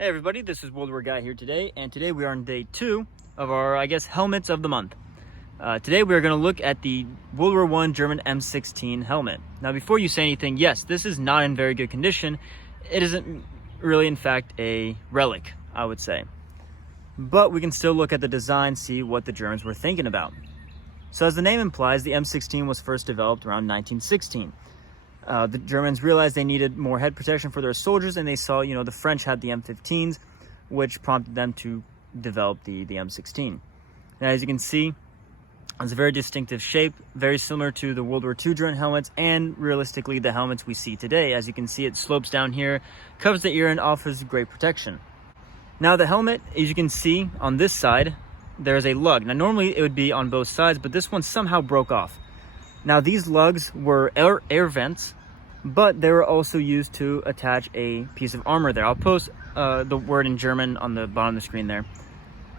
Hey everybody, this is World War Guy here today, and today we are on day 2 of our, helmets of the month. Today we are going to look at the WW1 German M16 helmet. Now before you say anything, yes, this is not in very good condition. It isn't really, in fact, a relic, I would say. But we can still look at the design, see what the Germans were thinking about. So as the name implies, the M16 was first developed around 1916. The Germans realized they needed more head protection for their soldiers, and they saw, the French had the M15s, which prompted them to develop the M16. Now, as you can see, it's a very distinctive shape, very similar to the World War II German helmets, and realistically the helmets we see today. As you can see, it slopes down here, covers the ear, and offers great protection. Now, the helmet, as you can see on this side, there's a lug. Now, normally it would be on both sides, but this one somehow broke off. Now, these lugs were air vents, but they were also used to attach a piece of armor there. I'll post the word in German on the bottom of the screen there.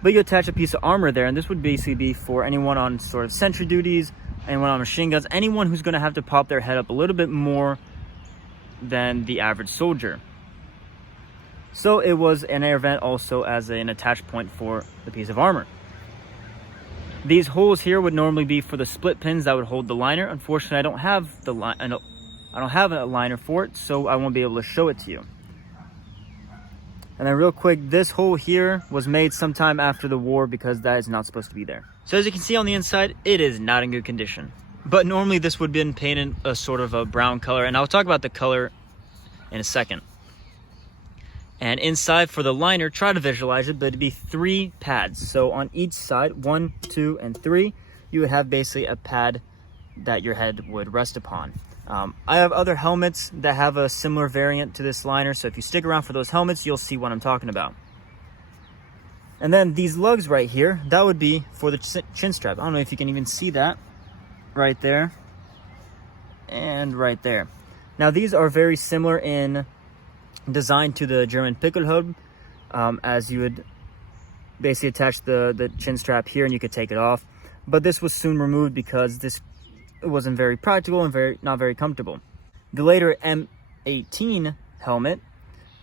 But you attach a piece of armor there, and this would basically be for anyone on sort of sentry duties, anyone on machine guns, anyone who's going to have to pop their head up a little bit more than the average soldier. So it was an air vent also as an attach point for the piece of armor. These holes here would normally be for the split pins that would hold the liner. Unfortunately, I don't have a liner for it, so I won't be able to show it to you. And then real quick, this hole here was made sometime after the war because that is not supposed to be there. So as you can see on the inside, it is not in good condition. But normally this would have been painted a sort of a brown color, and I'll talk about the color in a second. And inside for the liner, try to visualize it, but it'd be 3 pads. So on each side, 1, 2, and 3, you would have basically a pad that your head would rest upon. I have other helmets that have a similar variant to this liner, so if you stick around for those helmets, you'll see what I'm talking about. And then these lugs right here, that would be for the chin strap. I don't know if you can even see that right there and right there. Now these are very similar in design to the German Pickelhaube, as you would basically attach the chin strap here and you could take it off. But this was soon removed because it wasn't very practical and not very comfortable. The later M18 helmet,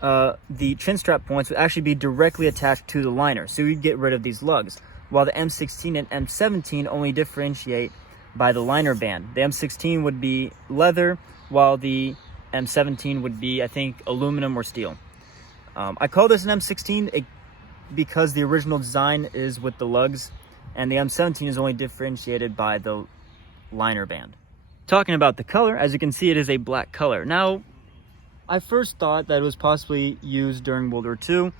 the chin strap points would actually be directly attached to the liner, so you'd get rid of these lugs, while the M16 and M17 only differentiate by the liner band. The M16 would be leather, while the M17 would be, I think, aluminum or steel. I call this an M16 because the original design is with the lugs, and the M17 is only differentiated by the liner band. Talking about the color, as you can see, it is a black color. Now, I first thought that it was possibly used during World War II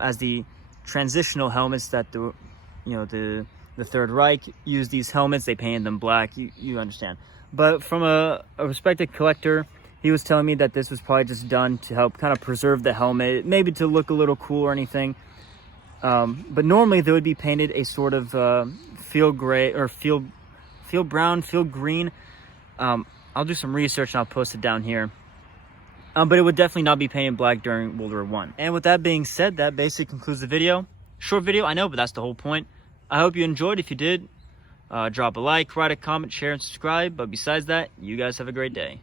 as the transitional helmets that the Third Reich used. These helmets, they painted them black, you understand. But from a respected collector, he was telling me that this was probably just done to help kind of preserve the helmet, maybe to look a little cool or anything. But normally they would be painted a sort of field gray or field brown, field green. I'll do some research and I'll post it down here. But it would definitely not be painted black during World War I. And with that being said, that basically concludes the video. Short video, I know, but that's the whole point. I hope you enjoyed. If you did, drop a like, write a comment, share, and subscribe. But besides that, you guys have a great day.